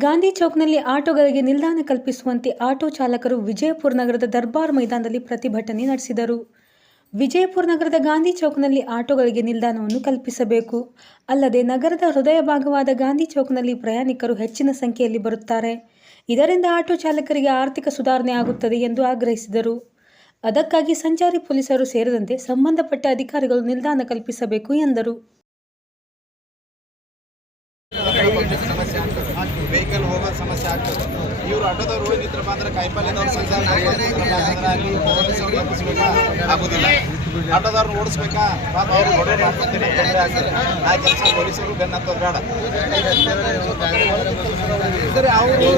ಗಾಂಧಿ ಚೌಕ್ನಲ್ಲಿ ಆಟೋಗಳಿಗೆ ನಿಲ್ದಾಣ ಕಲ್ಪಿಸುವಂತೆ ಆಟೋ ಚಾಲಕರು ವಿಜಯಪುರ ನಗರದ ದರ್ಬಾರ್ ಮೈದಾನದಲ್ಲಿ ಪ್ರತಿಭಟನೆ ನಡೆಸಿದರು. ವಿಜಯಪುರ ನಗರದ ಗಾಂಧಿ ಚೌಕ್ನಲ್ಲಿ ಆಟೋಗಳಿಗೆ ನಿಲ್ದಾಣವನ್ನು ಕಲ್ಪಿಸಬೇಕು. ಅಲ್ಲದೆ ನಗರದ ಹೃದಯ ಭಾಗವಾದ ಗಾಂಧಿ ಚೌಕ್ನಲ್ಲಿ ಪ್ರಯಾಣಿಕರು ಹೆಚ್ಚಿನ ಸಂಖ್ಯೆಯಲ್ಲಿ ಬರುತ್ತಾರೆ. ಇದರಿಂದ ಆಟೋ ಚಾಲಕರಿಗೆ ಆರ್ಥಿಕ ಸುಧಾರಣೆ ಆಗುತ್ತದೆ ಎಂದು ಆಗ್ರಹಿಸಿದರು. ಅದಕ್ಕಾಗಿ ಸಂಚಾರಿ ಪೊಲೀಸರು ಸೇರಿದಂತೆ ಸಂಬಂಧಪಟ್ಟ ಅಧಿಕಾರಿಗಳು ನಿಲ್ದಾಣ ಕಲ್ಪಿಸಬೇಕು ಎಂದರು. ಸಮಸ್ಯೆ ವೆಹಿಕಲ್ ಹೋಗೋ ಸಮಸ್ಯೆ ಆಗ್ತದೆ. ಇವ್ರು ಆಟೋದವ್ರು ಹೋಗಿ ನಿಂತ್ರಪ್ಪ ಅಂದ್ರೆ ಕಾಯಿಪಲ್ಯದವ್ರು ಸಂಚಾರ ಆಗೋದಿಲ್ಲ. ಆಟೋದವ್ರನ್ನ ಓಡಿಸ್ಬೇಕಾ? ಅವ್ರು ಮಾಡ್ಕೊತೀನಿ ಆ ಕೆಲಸ ಪೊಲೀಸರು ಬೆನ್ನ ಬೇಡ. ಸರಿ ಅವರು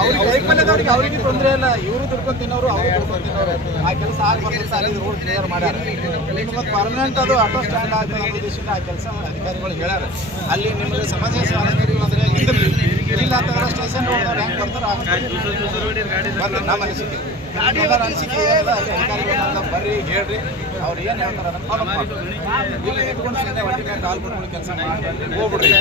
ಅವ್ರು ವೈಫಲ್ಯದವ್ರಿಗೆ ಅವ್ರಿಗೆ ತೊಂದರೆ ಇಲ್ಲ. ಇವರು ದುಡ್ಕೊಂಡು ತಿನ್ನೋರು ಅವರು ದುಡ್ಕೊಂಡು ತಿನ್ನೋರು. ಆ ಕೆಲಸ ಆಗ್ಬಾರ್ದು ಅಂತ ಅಲ್ಲಿ ರೋಡ್ ಕ್ಲಿಯರ್ ಮಾಡ್ಯಾರ. ಮತ್ತು ಪರ್ಮನೆಂಟ್ ಅದು ಆಟೋ ಸ್ಟ್ಯಾಂಡ್ ಉದ್ದೇಶದಿಂದ ಆ ಕೆಲಸ ಅಧಿಕಾರಿಗಳು ಹೇಳ್ಯಾರ. ಅಲ್ಲಿ ನಿಮಗೆ ಸಮಸ್ಯೆ ಅಂದ್ರೆ ನಿಂದಿರ್ಲಿ ಇಲ್ಲ ಅಂತಂದ್ರೆ ಸ್ಟೇಷನ್ ಆ ಹೆಂಗೆ ಬರ್ತಾರೆ ನಮ್ಮ ಅನಿಸಿಕೆ. ಅನಿಸಿಕೆ ಬರ್ರಿ ಹೇಳ್ರಿ. ಅವ್ರು ಏನು ಹೇಳ್ತಾರೆ ಅದನ್ನ ಫಾಲೋ ಮಾಡಿ ಇಲ್ಲಿ ಇಟ್ಕೊಂಡು ಸುಮ್ಮನೆ ಕಾಲು ಬಿಟ್ಕೊಂಡು ಕೆಲಸ ಮಾಡಿ ಹೋಗ್ಬಿಡ್ರಿ.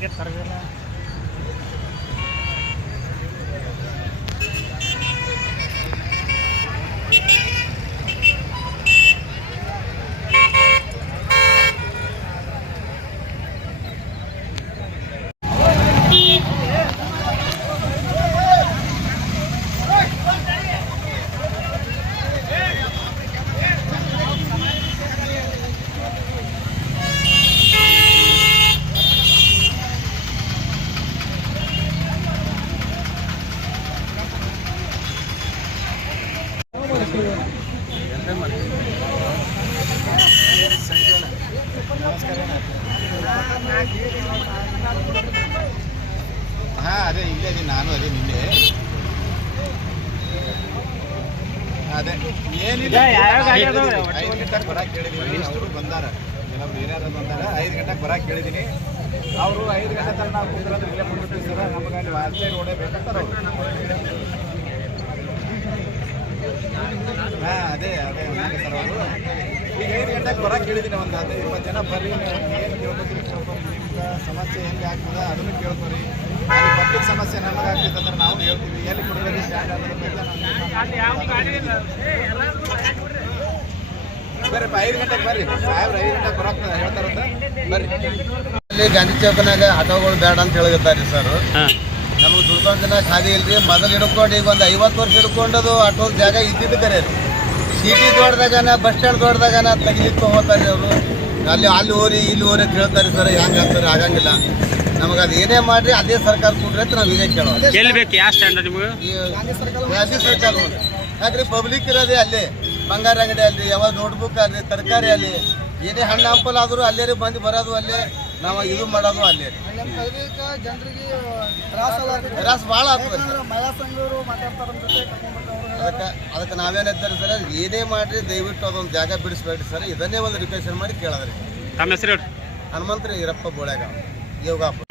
टारगेट कर देना है ಹಾ ಅದೇ ಇಲ್ಲೇ ಅದೇ ನಾನು ಅದೇ ನಿನ್ನೆ. ಅದೇ ಏನಿಲ್ಲ ಐದು ಗಂಟೆಗೆ ಬರಕ್ಕೆ ಹೇಳಿದೀನಿ ಇಷ್ಟರು ಬಂದಾರ. ಕೆಲವ್ರು ಏನಾದ್ರು ಬಂದಾರ. ಐದು ಗಂಟೆಗೆ ಬರಕ್ಕೆ ಕೇಳಿದೀನಿ ಅವರು ಐದು ಗಂಟೆ ತನಕ ನಾವು ಕುಂದ್ರಂದ್ರೆ ಇಲ್ಲೇ ಕುಂದಿರ್ತೀವಿ ಸರ್ ನಮಗೆ ಅಲ್ಲಿ ವಾರ್ತೆ ರೋಡೇ ಬೇಕಂತಾರ ಅವರು ಹಾ ಅದೇ ಅದೇ ಸರ್ ಅವರು. ಈಗ ಐದು ಗಂಟೆಗೆ ಬರಕ್ಕೆ ಕೇಳಿದೀನಿ ಒಂದು ಹದಿನೈದು ಇಪ್ಪತ್ತು ಜನ ಬರ್ರಿ ಏನು ಕೇಳ್ಕೊಂಡು ನಿಮ್ಗೆ ಸಮಸ್ಯೆ ಎಲ್ಲಿ ಆಗ್ತದೆ ಅದನ್ನು ಕೇಳ್ಕೊರಿ. ಅಲ್ಲಿ ಪಬ್ಲಿಕ್ ಸಮಸ್ಯೆ ನಮಗೆ ಆಗ್ತದೆ ಅಂದ್ರೆ ನಾವು ಹೇಳ್ತೀವಿ. ಎಲ್ಲಿ ಕೊಡಬೇಕು ಸ್ಟ್ಯಾಂಡ್ ಬರ್ರಿ ಐದು ಗಂಟೆಗೆ ಬರ್ರಿ. ಸಾಹೇಬ್ರ ಐದು ಗಂಟೆಗೆ ಬರೋಕ್ತದೆ ಹೇಳ್ತಾರಂತ ಬರ್ರಿ. ಇಲ್ಲಿ ಗಾಂಧಿ ಚೌಕನಾಗ ಆಟೋಗಳು ಬೇಡ ಅಂತ ಹೇಳಿರ್ತಾರೆ ಸರ್. ನಮಗೆ ದುಡ್ಕೊಂಡು ಜನ ಖಾಲಿ ಇಲ್ರಿ. ಮೊದಲು ಹಿಡ್ಕೊಂಡು ಈಗ ಒಂದು ಐವತ್ತು ವರ್ಷ ಹಿಡ್ಕೊಂಡದು ಆಟೋ ಜಾಗ ಇದ್ದಿದ್ದು ಕರೆ ಸಿಟಿ ದೊಡ್ಡದಾಗನ ಬಸ್ ಸ್ಟ್ಯಾಂಡ್ ದೊಡ್ಡದಾಗನ ತೆಗಿಲಿಕ್ಕೆ ಹೋಗ್ತಾರೆ ಅವರು. ಅಲ್ಲಿ ಅಲ್ಲಿ ಹೋರಿ ಇಲ್ಲಿ ಹೋರಿ ಕೇಳ್ತಾರೆ ಸರ್ ಹೆಂಗೆ ಅಂತಾರೆ ಆಗಂಗಿಲ್ಲ. ನಮಗೆ ಅದು ಏನೇ ಮಾಡ್ರಿ ಅದೇ ಸರ್ಕಾರ ಕೊಡ್ರಿ ಅಂತ ನಾವು ಇದೇ ಕೇಳೋದು. ಎಲ್ಲಿ ಬೇಕು ಯಾವ ಸ್ಟ್ಯಾಂಡ್ ನಿಮಗೆ? ಗಾಂಧಿ ಸರ್ಕಾರ. ಯಾಕ್ರಿ ಪಬ್ಲಿಕ್ ಇರೋದೇ ಅಲ್ಲಿ? ಬಂಗಾರ ಅಂಗಡಿ ಅಲ್ಲಿ ಯಾವ ನೋಟ್ಬುಕ್ ಅಲ್ಲಿ ತರಕಾರಿ ಅಲ್ಲಿ ಏನೇ ಹಣ್ಣು ಹಂಪಲ್ ಆದರೂ ಅಲ್ಲೇ ಬಂದು ಬರೋದು ಅಲ್ಲೇ ನಾವು ಇದು ಮಾಡೋದು ಅಲ್ಲೇ ರೀ. ಜನರಿಗೆ ತ್ರಾಸ ಭಾಳ ಆಗ್ತದೆ. ಅದಕ್ಕೆ ಅದಕ್ಕೆ ನಾವೇನಿದ್ದಾರೆ ಸರ್? ಏನೇ ಮಾಡಿರಿ ದಯವಿಟ್ಟು ಅದೊಂದು ಜಾಗ ಬಿಡಿಸ್ಬೇಡ್ರಿ ಸರ್. ಇದನ್ನೇ ಒಂದು ರಿಕ್ವೆಸ್ಟ್ ಮಾಡಿ ಕೇಳೋದ್ರಿ. ತಮ್ಮ ಹೆಸರು ಹನುಮಂತರ ಈರಪ್ಪ ಬೋಳೆಗಾವ್ ಯೋಗಾಪುರ.